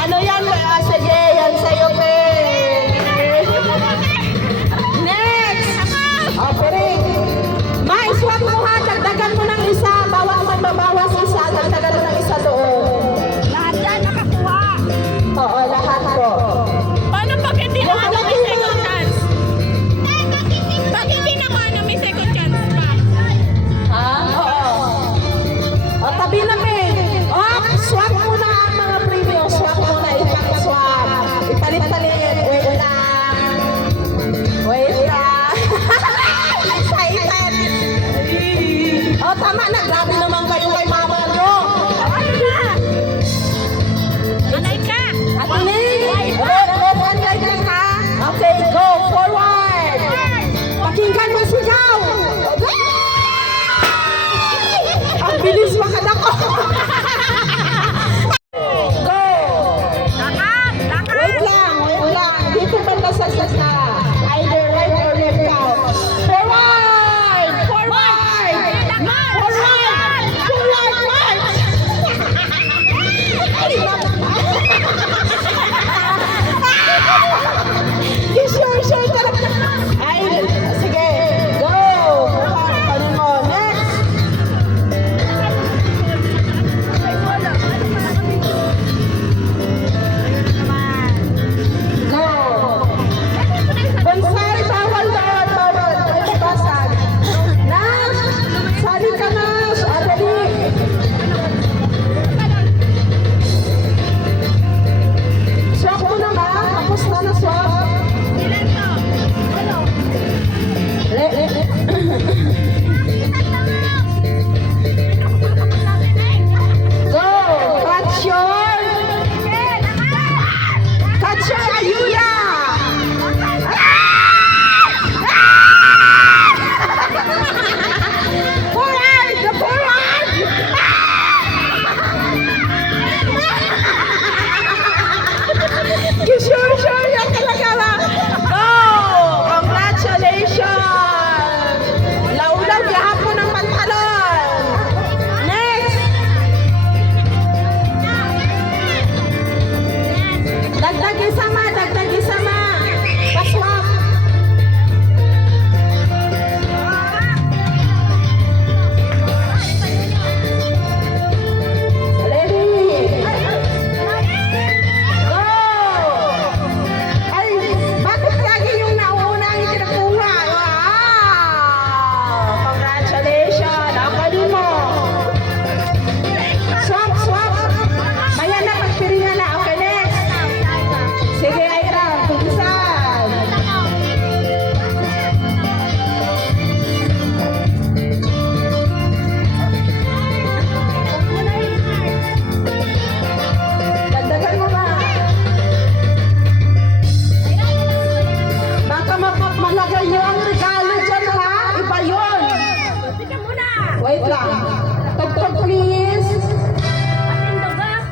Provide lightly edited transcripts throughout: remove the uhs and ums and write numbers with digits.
Ano yan? Sige, yan sa'yo, pe. Next! O, pere. Ma-swap mo ha. Dagdagan mo ng isa. Bawat magbabawas isa. Dagdagan mo ng isa doon. Lahat yan nakakuha. Oo, lahat po. Paano pag hindi na ano may second chance? Pag hindi na ano may second chance pa? Ha? Oo. O, tabi na, pe. O, swap muna ang mga premium. Swap muna. Swap. Ipalit-palit. Wait lang. Wait lang. Excited. O, tama na. Grabe naman kayo kay mama nyo. Ano na? Anay ka! Atinig! Red ka. Okay, go. Forward. Pakinggan mo sigaw. Ang bilis makadako. Go. Lakad! Lakad! Wait lang. Dito banda sa sasa. Either right or left ka. Forward! Forward! Forward! Forward! Sure. Ay, sige. Go! Panin mo. Next! Go! Bonsai, bawal doon. Bawal. Ay, basag. Nash! Sali ka, Nash! Adali! Swap mo na ba? Tapos na swap. Ilan to? Ano? Go! Catch your ayuda! Forward! The forward! Sure, yan talaga ba? Go! Congratulations! Laulag gahapon ng pantalon! Next! Dagdag isama. Paswap. Ready? Go! Ay, bakit lagi yung nauna ang itinakuha? Wow! Congratulations! Ako mo. Swap. Maya na, pagpiringan na. Okay, next. Sige, Ira, tulisan. Dagdagan mo ba? Baka malagay niyo ang regalo dyan, ha? Iba yun. Tika muna! Wait lang. Tugtog, please. Patindog ba?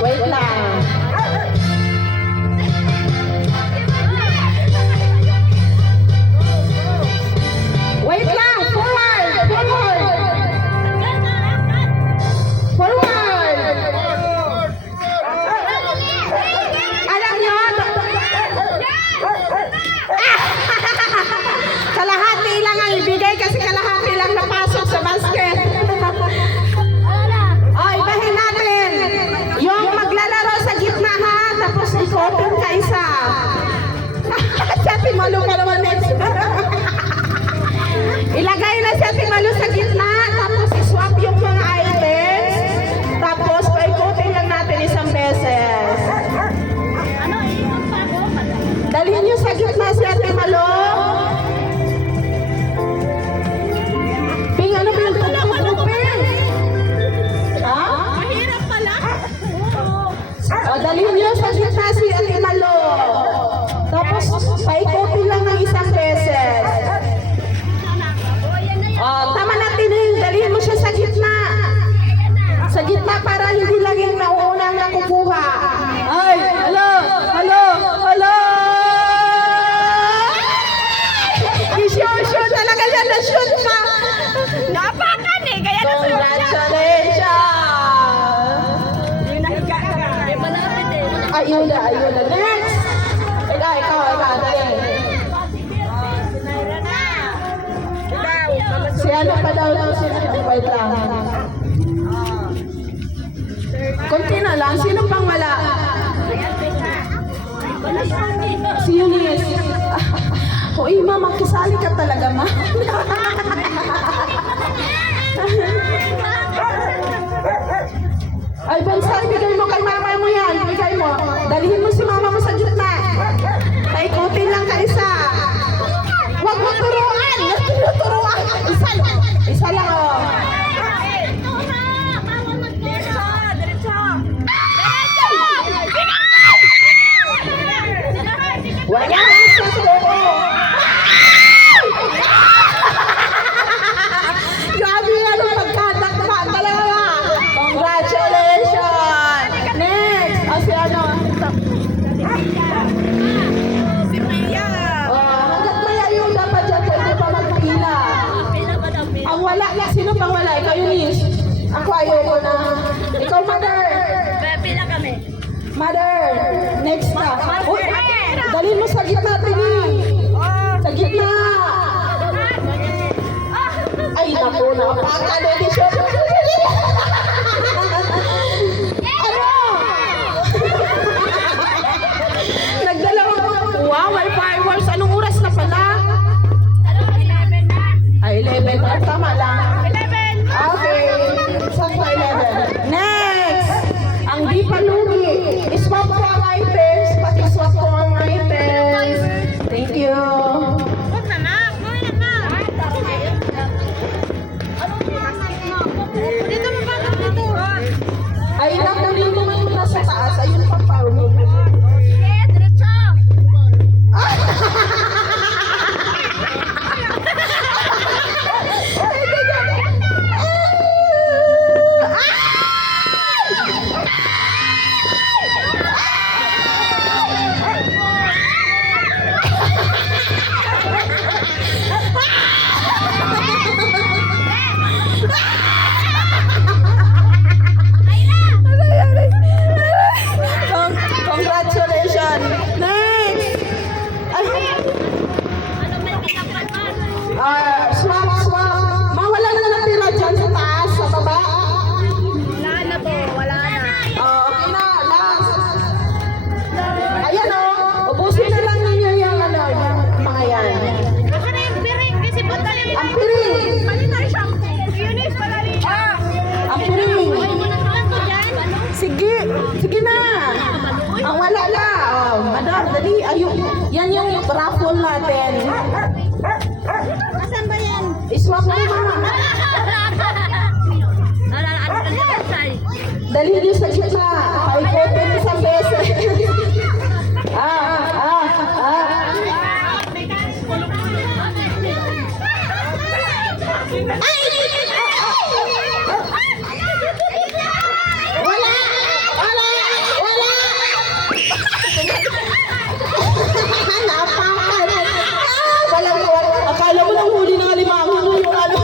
Wait lang. Wait lang. Forward. Alam niyo, kalahati lang ang ibigay kasi kalahati lang napasok sa basket. Oh, ibahin natin. Yung maglalaro sa gitna ha, tapos i-open ka isa. Si Ate Malu pa naman next. Ilagay na si Ate Malu sa gitna, tapos i-swap yung mga items, tapos pa-ikotin lang natin isang beses. Ano, iikot pa ako? Dalhin niyo sa gitna si Ate Malu. Ping, ano ba yung tutulog, Ping? Ha? Mahirap pala. O, dalhin niyo sa gitna si Ate Malu. Tapos, paikotin lang ng isang beses. O, tama na, Tining. Dalhin mo siya sa gitna. Sa gitna para hindi lang yung nauuna ang nakukuha. Ay, hello. Sure talaga yan. Na-shoot ka. Napakan eh, kaya nasunog siya. Congratulations! Yung nahiga ka. Ayuda. Next! Ikaw, dali. Si ano pa daw si wait lang. Konti na lang, sino pang wala? Si Eunice. Uy, ma, makisali ka talaga, ma. Ay, Bonsai, bigay mo kay mama mo yan. Bigay mo. Dalihin mo si mama mo sa gitna. Paikutin lang ka isa. Huwag mo turuan. Turuan. Isa lang, oh. Wala sa turo. Grabe yan ang pagkadakpa talaga. Congratulations! Next! Si ano? Si Maya. Hanggat may ayuda pa dyan, pwede pa magpila. Ang wala, sino pang wala? Ikaw, Eunice. Ako ayoko na. Ikaw, mother. Pila kami. Mother. Next na. Uy, dalhin mo sa gitna, Tini. Sa gitna. Ay, naku, napakalo ni siya. Ano? Nagdalawa. Wow, may fireworks. Anong oras na pala? 11 na. Ay, 11. Ah, tama lang. 11. Okay. Sakto 11. Next! Ang di palugi. Iswap ko ang items. Pati swap ko ang items. Thank you. Huwag na na. Huwag na na. Dito mo ba? Dito. Ay, nakunin mo man muna sa taas. Ayun pang power mo. Sige, diretso. Congratulations! Next! Ay, swap. Mawala na natira dyan sa taas, sa baba. Wala na po. Wala na. Okay na, last. Ayan o, ubusin na lang ninyo yung ano, yung mga yan. Kasi na yung piring. Kasi po tayo. Ang piring! Mali tayo siya. Eunice, palali. Ang piring! Ano dyan? Sige na! Ang wala na! Oh, madam, dali, ayun. Yan yung raffle natin. Asan ba yan? Iswap mo mama. Dali niyo sa gitna. Paikotin isang beses. Wala! Napakalo. Akala mo nang huli ng alimango mo yung ano.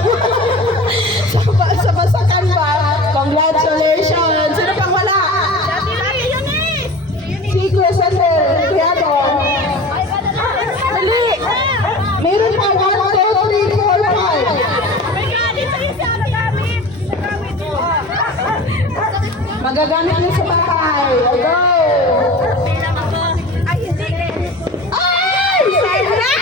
sa basakan ba? Congratulations! Sino pang wala? Si Kuya Sandel. Kuya Don. Dali! Meron pa 1, 2, 3, 4, 5. Magagamit niyo sa bahay. Go! Ay! Sandel!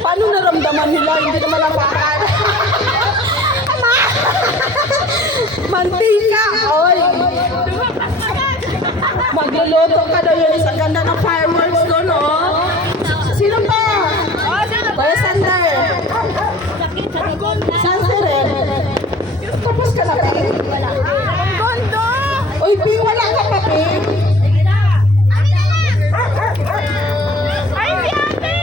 Paano naramdaman nila? Hindi naman napakan. Mantika! Oy! Magluluto ka daw yun. Ang ganda ng fireworks doon, oh. Sino pa? Kuya Sander. Saan si Ren? Tapos ka na, Ping? Gondo! Uy, Ping, wala ka pa, Ping? Ay, si ate!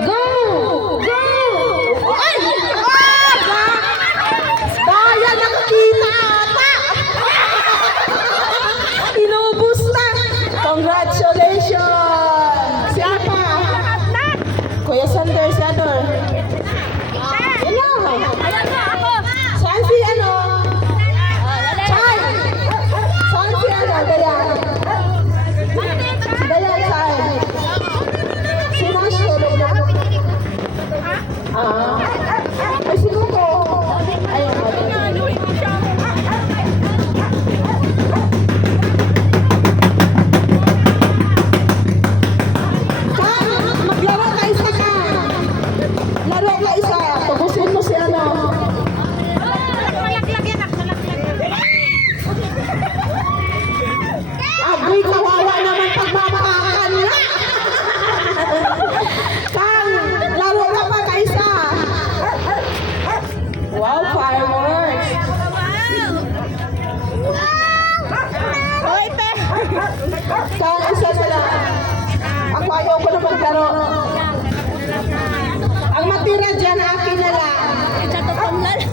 Go! Go! Ay! Daya, nakakita ata! isa. Tubusin mo si ano. Malaglag yan, malaglag. Agoy, kawawa naman pagmamahakan na. Kang, laro na pa kaisa. Wow, fireworks. Hoy, te! Kang, isa na lang. Ako ayaw ko na maglaro. Ang matira dyan, akin na lang. Sa totoong lalo.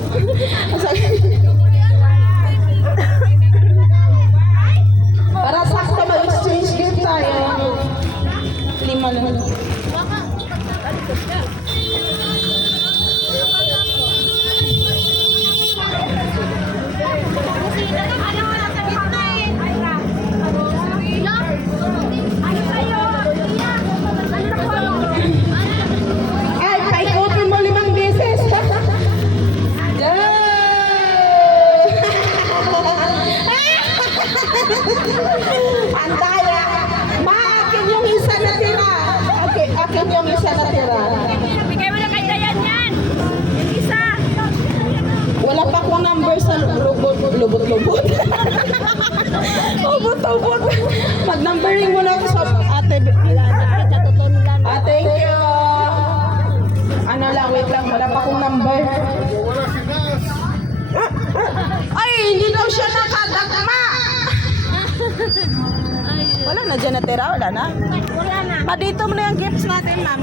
Para sakto mag-exchange gift tayo. 5 lang. Ay, paikutin mo 5 beses. Pantaya. Akin yung isa na tira. Okay, akin yung isa na tira. Bigay mo na kay Dayan yan. Yung isa. Wala pa akong number sa lubot. Ubot. Mag-numbering mo na ako sa ate. Sa totoong lalo. Thank you. Ano lang, wait lang. Wala pa akong number. Ay, hindi daw siya nakadagma. Wala na dyan natira, wala na. Wala na. Dito mo na yung gifts natin, ma'am.